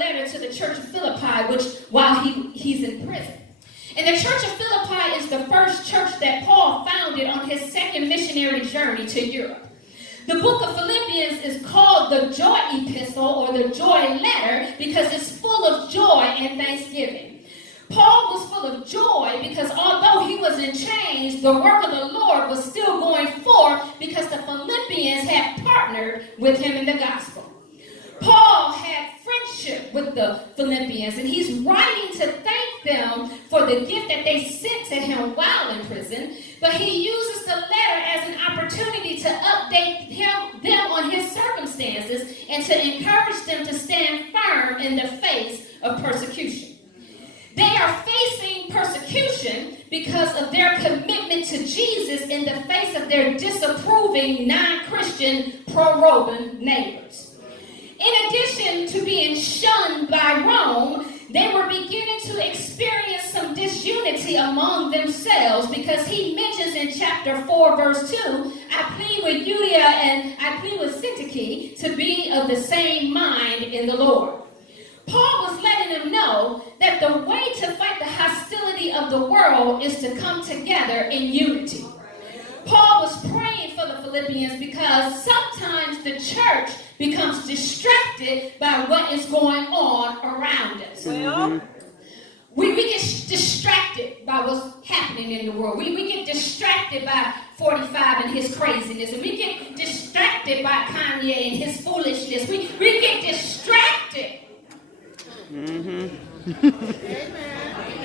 letter to the church of Philippi, while he's in prison. And the church of Philippi is the first church that Paul founded on his second missionary journey to Europe. The book of Philippians is called the joy epistle or the joy letter because it's full of joy and thanksgiving. Paul was full of joy because although he was in chains, the work of the Lord was still going forth because the Philippians had partnered with him in the gospel. Paul had friendship with the Philippians, and he's writing to thank them for the gift that they sent to him while in prison, but he uses the letter as an opportunity to update them on his circumstances and to encourage them to stand firm in the face of persecution. They are facing persecution because of their commitment to Jesus in the face of their disapproving, non-Christian, pro-Roman neighbors. In addition to being shunned by Rome, they were beginning to experience some disunity among themselves because he mentions in chapter 4, verse 2, I plead with Euodia and I plead with Syntyche to be of the same mind in the Lord. Paul was letting them know that the way to fight the hostility of the world is to come together in unity. Paul was praying for the Philippians because sometimes the church becomes distracted by what is going on around us. Well, we get distracted by what's happening in the world. We get distracted by 45 and his craziness. And we get distracted by Kanye and his foolishness. We get distracted.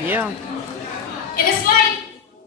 Yeah. And it's like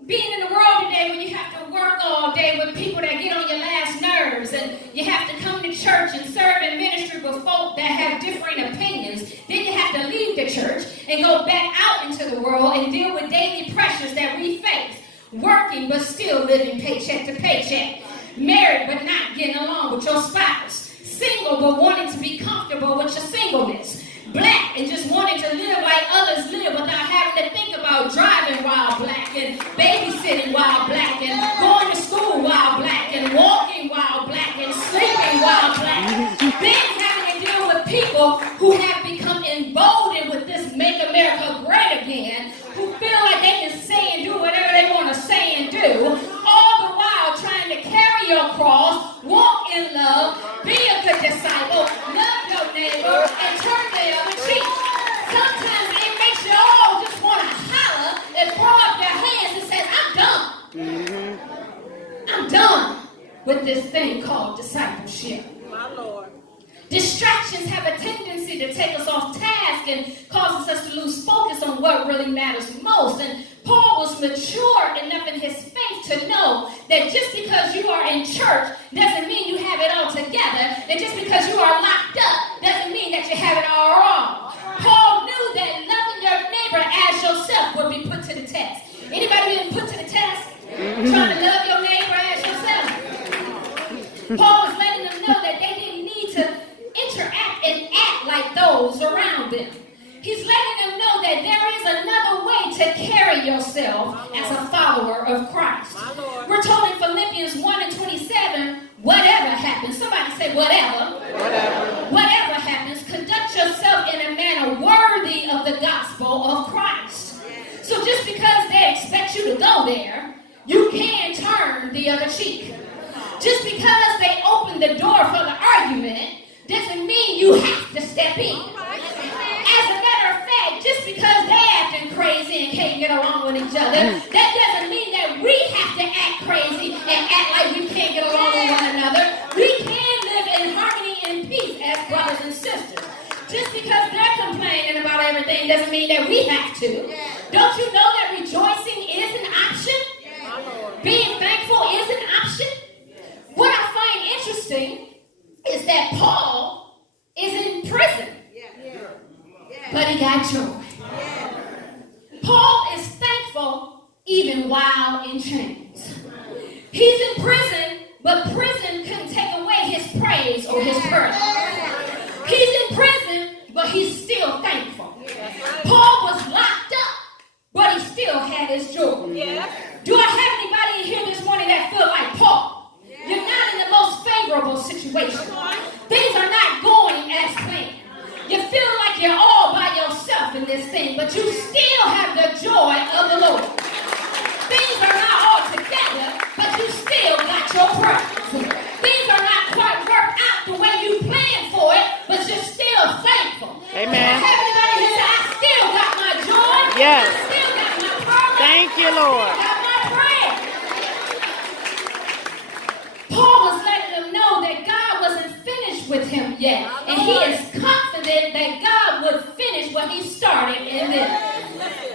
being in the world today when you have to work all day with people that get on your last nerves, and you have to come to church and serve in ministry with folk that have different opinions. Then you have to leave the church and go back out into the world and deal with daily pressures that we face. Working but still living paycheck to paycheck. Married but not getting along with your spouse. Single but wanting to be comfortable with your singleness. Black and just wanting to live like others live without having to think about driving while black and babysitting while black and going to school while black and walking while black and sleeping while black. Then having to deal with people who have become emboldened with this Make America Great Again, who feel like they can say and do whatever they want to say and do, all the while trying to carry your cross, walk in love, be a good disciple, love your neighbor, and turn the other cheek. Sometimes it makes you all just want to holler and throw up your hands and say, I'm done with this thing called discipleship. My Lord. Distractions have a tendency to take us off task and causes us to lose focus on what really matters most. And Paul was mature enough in his faith to know that just because you are in church doesn't mean you have it all together. And just because you are locked up doesn't mean that you have it all wrong. Paul knew that loving your neighbor as yourself would be put to the test. Anybody been put to the test? Trying to love your neighbor as yourself? Paul was letting them know that they didn't need to interact and act like those around them. He's letting them know that there is another way to carry yourself as a follower of Christ. We're told in Philippians 1 and 27, whatever happens, somebody say whatever. Whatever happens, conduct yourself in a manner worthy of the gospel of Christ. So just because they expect you to go there, you can turn the other cheek. Just because they open the door for the argument doesn't mean you have to step in. As a matter of fact, just because they're acting crazy and can't get along with each other, that doesn't mean that we have to act crazy and act like we can't get along with one another. We can live in harmony and peace as brothers and sisters. Just because they're complaining about everything doesn't mean that we have to. Don't you know that rejoicing is an option? Being thankful is an option? What I find interesting is that Paul is in prison, but he got joy. Paul is thankful even while in chains. He's in prison, but prison couldn't take away his praise or his praise. He's in prison, but he's still thankful. Paul was locked up, but he still had his joy. Do I have anybody in here this morning that feel like Paul? You're not in the most favorable situation. Things are not going as planned. You feel like you're this thing, but you still have the joy of the Lord. Things are not all together, but you still got your praise. Things are not quite worked out the way you planned for it, but you're still thankful. Amen. Everybody who said, I still got my joy. Yes. I still got my promise. Thank you, Lord. I still got my prayer. Paul was letting them know that God wasn't finished with him yet. And he is confident that God would finish what he started in them.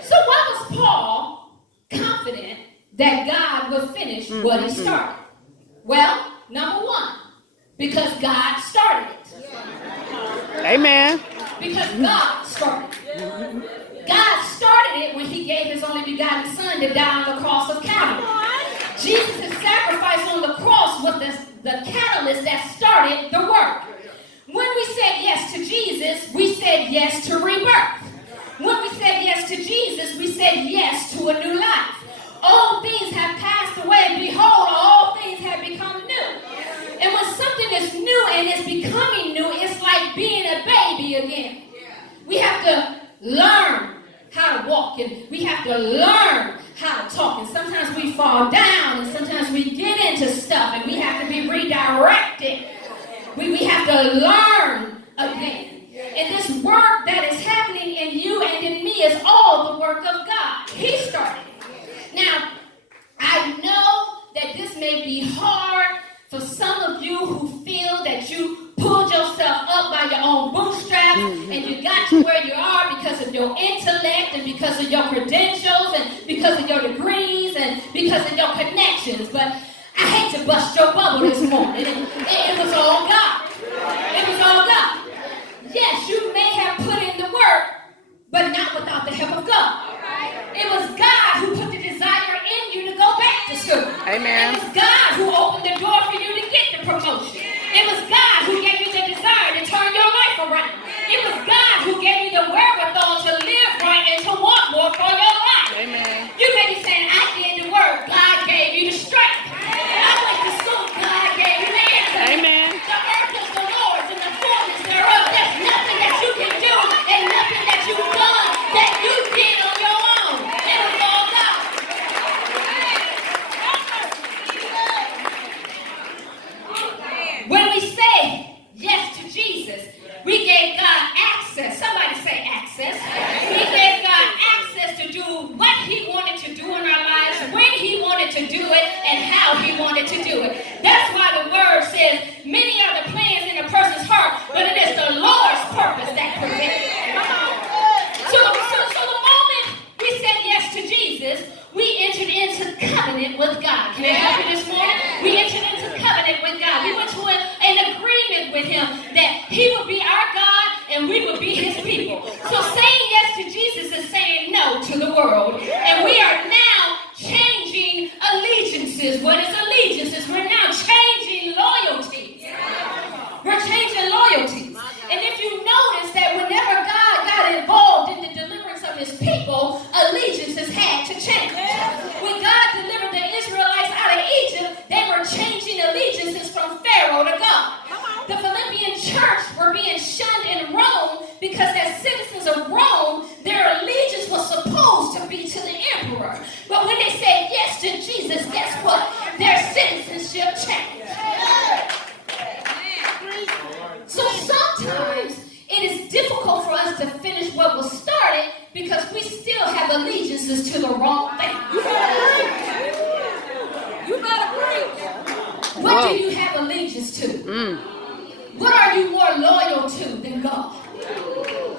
So why was Paul confident that God would finish what he started? Well, number one, because God started it. Amen. Because God started it. God started it when he gave his only begotten son to die on the cross of Calvary. Jesus' sacrifice on the cross was the catalyst that started the work. When we said yes to Jesus, we said yes to rebirth. When we said yes to Jesus, we said yes to a new life. All things have passed away, and behold, all things have become new. And when something is new and it's becoming new, it's like being a baby again. We have to learn how to walk, and we have to learn how to talk. And sometimes we fall down, and sometimes we get into stuff, and we have to be redirected. We have to learn again. And this work that is happening in you and in me is all the work of God. He started it. Now, I know that this may be hard for some of you who feel that you pulled yourself up by your own bootstraps and you got to where you are because of your intellect and because of your credentials and because of your degrees and because of your connections. But I hate to bust your bubble this morning. It was all God. It was all God. Yes, you may have put in the work, but not without the help of God. It was God who put the desire in you to go back to school. Amen. It was God who opened the door for you to get the promotion. It was God who gave you the desire to turn your life around. It was God who gave you the wherewithal to live right and to want more for your life. Amen. You may be saying, I did the work. God gave you the strength. I went to school. God gave you the answer. Amen. The earth is the Lord's and the fullness thereof. There's nothing that you can do and nothing that you've done that you did on your own. It was all God. When we say yes to Jesus, we gave God access. Somebody say access. We gave God access to do what he wanted to do in our lives, when he wanted to do it, and how he wanted to do it. That's why the word says, many are the plans in a person's heart, but it is the Lord's purpose that prevails. So the moment we said yes to Jesus, we entered into covenant with God. Can I help you this morning? We entered into covenant with God. We went to an agreement with him that he would be our God and we would be his people. So saying yes to Jesus is saying no to the world. And we are now changing allegiances. What is allegiances? We're now changing loyalties. We're changing loyalties. And if you notice that whenever God got involved in the deliverance of his people, allegiances had to change. When God delivered the Israelites out of Egypt, they were changing allegiances from Pharaoh to God. The Philippian church were being shunned in Rome because as citizens of Rome, their allegiance was supposed to be to the emperor. But when they said yes to Jesus, guess what? Their citizenship changed. So sometimes it is difficult for us to finish what was started because we still have allegiances to the wrong thing. You better preach. What do you have allegiance to? What are you more loyal to than God?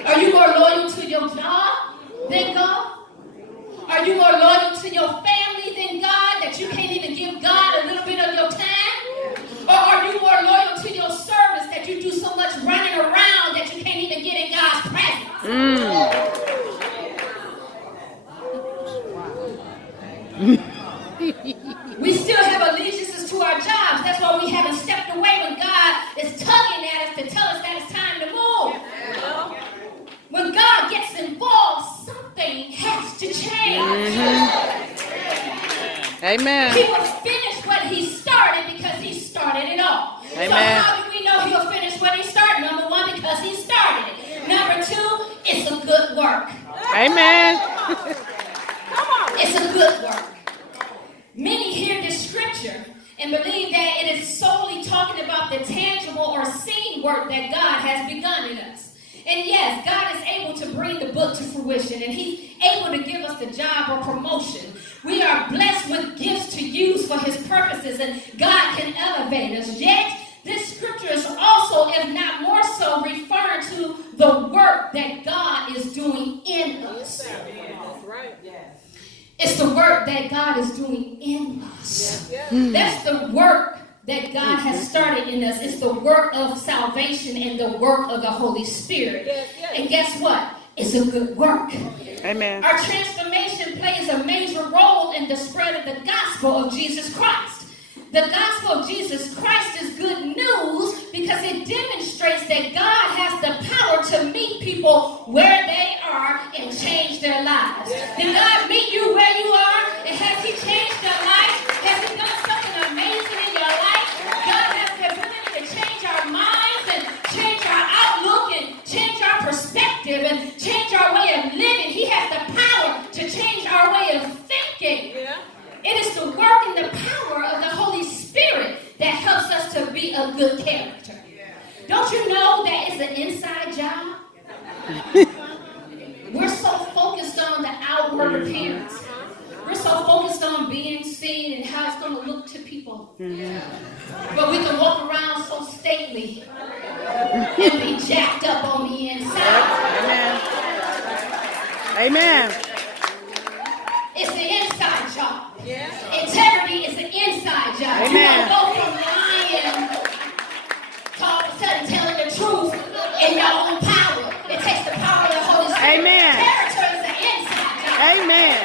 Are you more loyal to your job than God? Are you more loyal to your family than God, that you can't even give God a little bit of your time? Or are you more loyal to your service, that you do so much running around that you can't even get in God's presence? We still have allegiances to our jobs. That's why we haven't stepped away when God is tugging at us to tell us that it's time to move. When God gets involved, something has to change. Amen. He will finish what he started because he started it all. Amen. So how do we know he'll finish what he started? Number one, because he started it. Number two, it's a good work. Amen. It's a good work. Many hear this scripture and believe that it is solely talking about the tangible or seen work that God has begun in us. And yes, God is able to bring the book to fruition, and He's able to give us the job or promotion. We are blessed with gifts to use for His purposes, and God can elevate us. Yet, this scripture is also, if not more so, referring to the work that God is doing in us. That's right. Yes. It's the work that God is doing in us. That's the work that God has started in us. It's the work of salvation and the work of the Holy Spirit. And guess what? It's a good work. Amen. Our transformation plays a major role in the spread of the gospel of Jesus Christ. The gospel of Jesus Christ is good news because it demonstrates that God has the power to meet people where they are and change their lives. Did God meet you where you are? And has He changed your life? Has He done something amazing in your life? God has the ability to change our minds and change our outlook and change our perspective and change our way of living. He has the power to change our way of thinking. It is the work and the power of the Holy Spirit that helps us to be a good character. Don't you know that it's an inside job? We're so focused on the outward appearance. We're so focused on being seen and how it's going to look to people. But we can walk around so stately and be jacked up on the inside. Amen. It's the inside job. Integrity is an inside job. Amen. You don't go from lying to all of a sudden telling the truth in your own power. It takes the power of the Holy Spirit. Amen. Character is an inside job. Amen.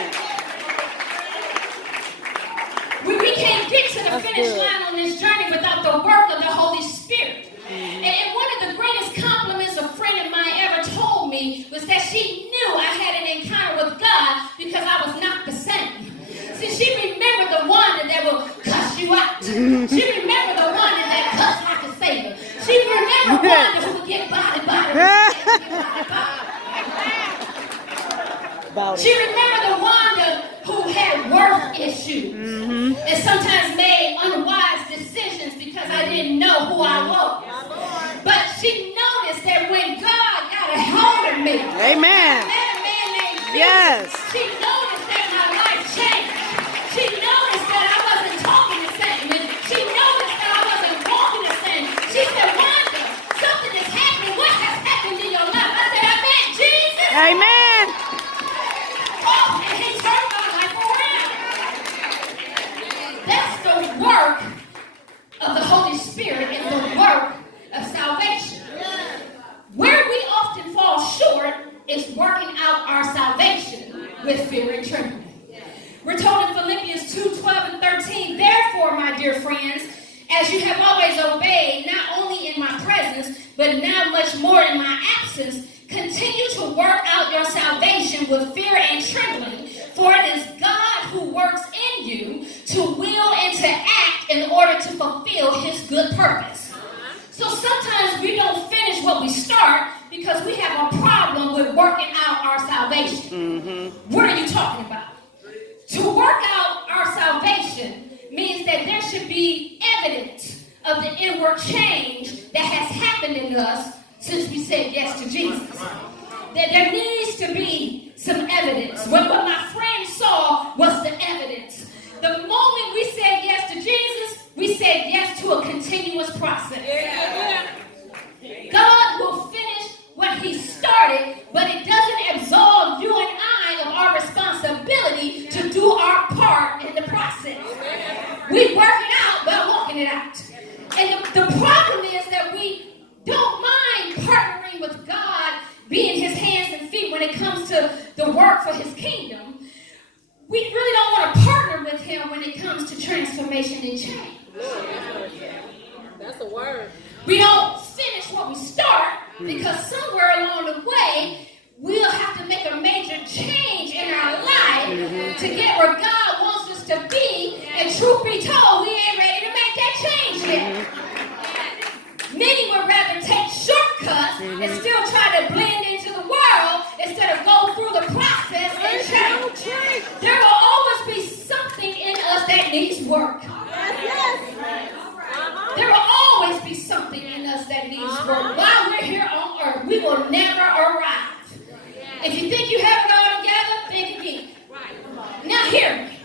We can't get to the finish line on this journey without the work of the Holy Spirit. And one of the greatest compliments a friend of mine ever told me was that she knew I had an encounter with God because I was not the same. See, she remembered the one that will cuss you out. She remembered the one that cussed like a sailor. She remembered one who would get body. She remembered the one who had worth issues and sometimes made unwise decisions because I didn't know who I was. But she noticed that when God got a hold of me, Amen. that man named Jesus, Yes. she noticed that my life changed. She noticed that I wasn't talking the same. And she noticed that I wasn't walking the same. She said, Wanda, something is happening. What has happened in your life? I said, I met Jesus. Amen. Oh, and He turned my life around. That's the work of the Holy Spirit and the work of salvation. Where we often fall short is working out our salvation with fear and trembling. We're told in Philippians 2:12 and 13, therefore, my dear friends, as you have always obeyed, not only in my presence, but now much more in my absence, continue to work out your salvation with fear and trembling, for it is God who works in you to will and to act in order to fulfill His good purpose. So sometimes we don't finish what we start because we have a problem with working out our salvation. What are you talking about? To work out our salvation means that there should be evidence of the inward change that has happened in us since we said yes to Jesus. That there needs to be some evidence. What my friend saw was the evidence. The moment we said yes to Jesus, we said yes to a continuous process. God will finish what He started, but it doesn't absolve you and I of our responsibility to do our part in the process. We work it out by walking it out. And the problem is that we don't mind partnering with God, being His hands and feet when it comes to the work for His kingdom. We really don't want to partner with Him when it comes to transformation and change. That's a word. We don't finish what we start because somewhere along the way, we'll have to make a major change in our life to get where God wants us to be. And truth be told, we ain't ready to make that change yet. Many would rather take shortcuts and still try to blend into the world instead of go through the process think you have it all together? Think again. Now hear me.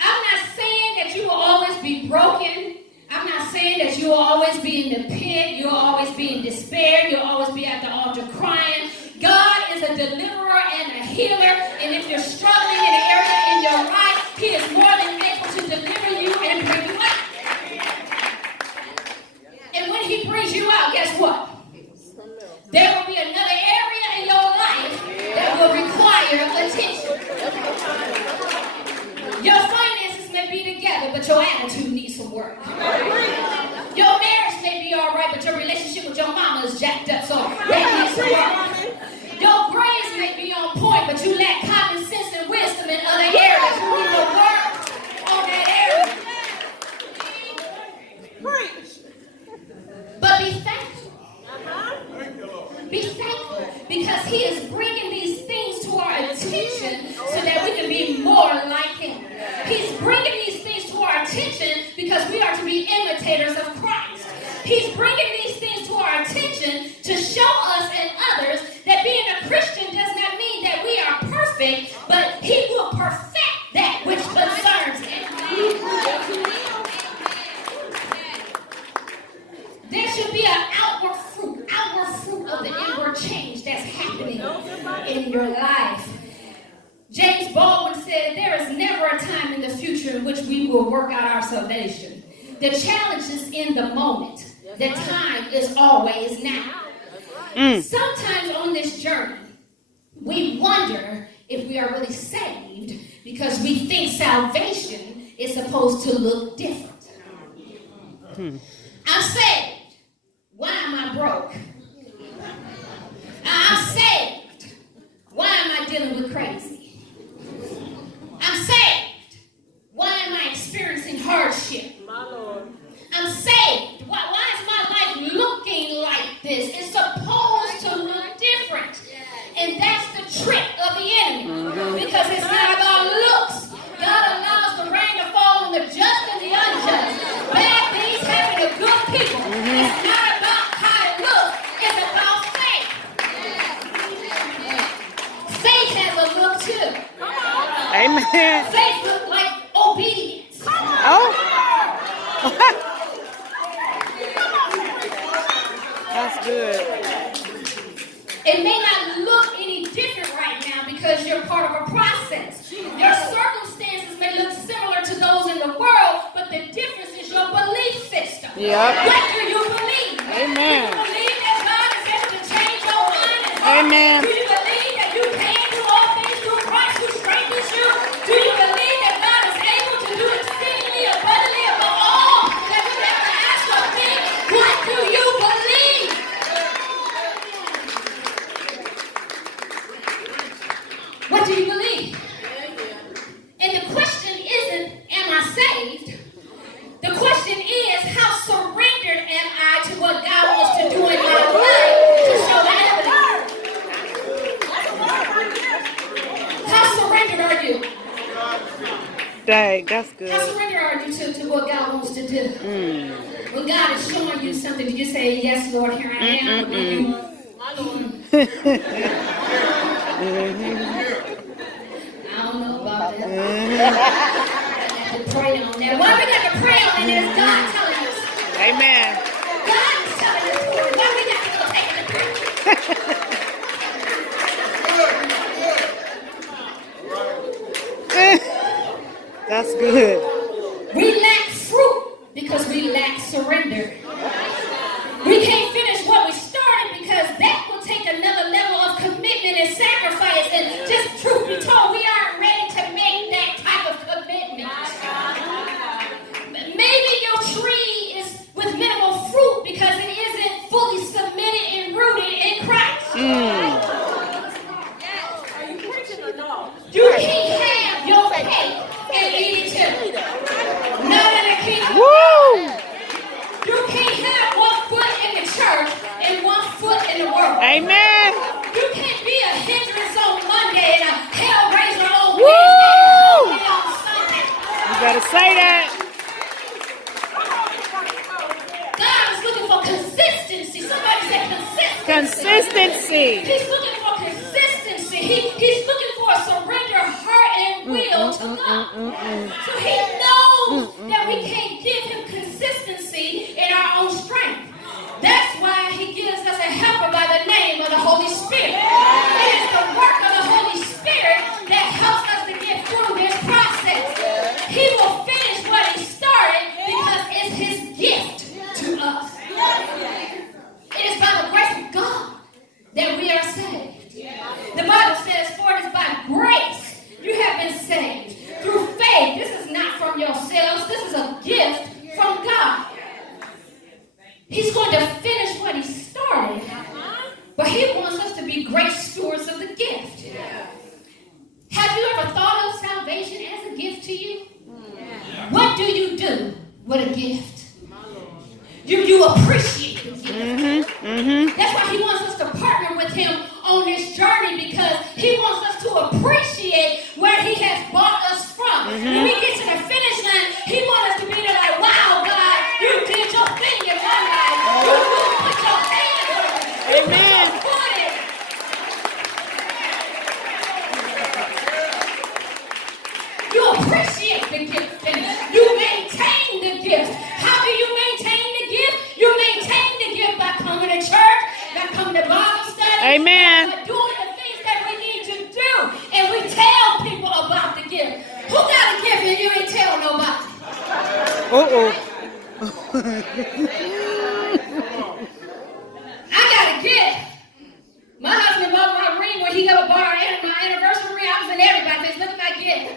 I'm not saying that you will always be broken. I'm not saying that you will always be in the pit. You'll always be in despair. You'll always be at the altar crying. God is a deliverer and a healer. And if you're struggling in an area in your life, He is more than able to deliver you and bring you out. And when He brings you out, guess what? There will be another area in your life that will require attention. Your finances may be together, but your attitude needs some work. Your marriage may be all right, but your relationship with your mama is jacked up, so that needs some work. Your grades may be on point, but you lack common sense and wisdom in other areas. You need to work on that area. But be thankful. Be thankful, because He is bringing these things to our attention so that we can be more like Him. He's bringing these things to our attention because we are to be imitators of Christ. He's bringing these things to our attention to show us and others that being a Christian does not mean that we are perfect, but He will perfect that which concerns Him. There should be an outward fruit of the inward change that's happening in your life. James Baldwin said, there is never a time in the future in which we will work out our salvation. The challenge is in the moment. The time is always now. Sometimes on this journey, we wonder if we are really saved because we think salvation is supposed to look different. I'm saved. Why am I broke? I'm saved. Why am I dealing with crazy? I'm saved. Why am I experiencing hardship? I'm saved. Why is my life looking like this? It's supposed to look different. And that's the trick of the enemy. Because it's not about looks. God allows the rain to fall on the just and the unjust. Bad things happen to good people. It's not about how it looks. It's about faith. Faith has a look too. Amen. Faith looks like obedience. Oh. That's good. It may not look any different right now because you're part of a process. Your circumstances may look similar to those in the world, but the difference is your belief system. Yep. What do you believe? Amen. Do you believe that God is able to change your mind and heart? Amen. Do you believe that you can do all things through Christ who strengthens you? Do you believe that God is able to do exceedingly abundantly above all that we have to ask or think? What do you believe? What do you believe? And the question isn't, am I saved? The question is, how surrendered am I to what God wants to do in my life to show evidence? How surrendered are you? Dang, that's How good. surrendered are you to what God wants to do? When God is showing you something, do you say, yes, Lord, here I am? Or do you, I don't know about that. I got to pray on that. Why we got to pray on it is God telling us. Amen. God is telling us. Why we got to go take it to prayer? That's good. We lack fruit because we lack surrender. We can't finish what we started because that will take another level of commitment and sacrifice. And just truth be told, we aren't ready to make that type of commitment. Maybe your tree is with minimal fruit because it isn't fully submitted and rooted in Christ. You can't have your cake and eat it too. Not in the kingdom. Woo! You can't have 1 foot in the church and 1 foot in the world. Amen. You can't be a hindrance on Monday and a hellraiser on Woo! Wednesday and on Sunday. You better say that. God is looking for consistency. Somebody said consistency. Consistency. He's looking for consistency. He God. So he knows that we can't give him consistency in our own strength. That's why he gives us a helper by the name of the Holy Spirit. It is the work of the Holy Spirit that helps us to get through this process. He will finish what he started because it's his gift to us. It is by the grace of God that we are saved. The Bible says, for it is by grace you have been saved through faith. This is not from yourselves. This is a gift from God. He's going to finish what he started, but he wants us to be great stewards of the gift. Have you ever thought of salvation as a gift to you? What do you do with a gift? You appreciate the gift. That's why he wants us to partner with him on this journey, because he wants us to appreciate where he has brought us from. When we get to the finish line, he wants us to be there like, wow, God, you did your thing in my life. You put your hands on it. Amen. You appreciate the gift and you maintain the gift. How do you maintain the gift? You maintain the gift by coming to church, by coming to Bible study, Amen. by doing the things that we need to do. And we tell people about the gift. Who got a gift and you ain't tell nobody? I got a gift. My husband bought my ring when he got bought my anniversary ring. I was in everybody says, look at my gift.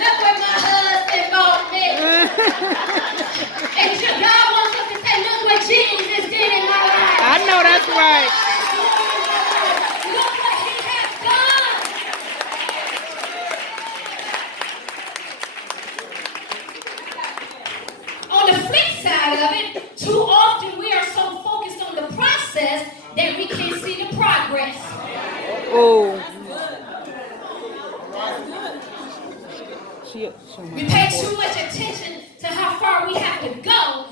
Look what my husband bought me. And God wants us to say, look what Jesus did in my life. I know that's right. Look what he has done. On the flip side of it, too often we are so focused on the process that we can't see the progress. Oh. We pay too much attention to how far we have to go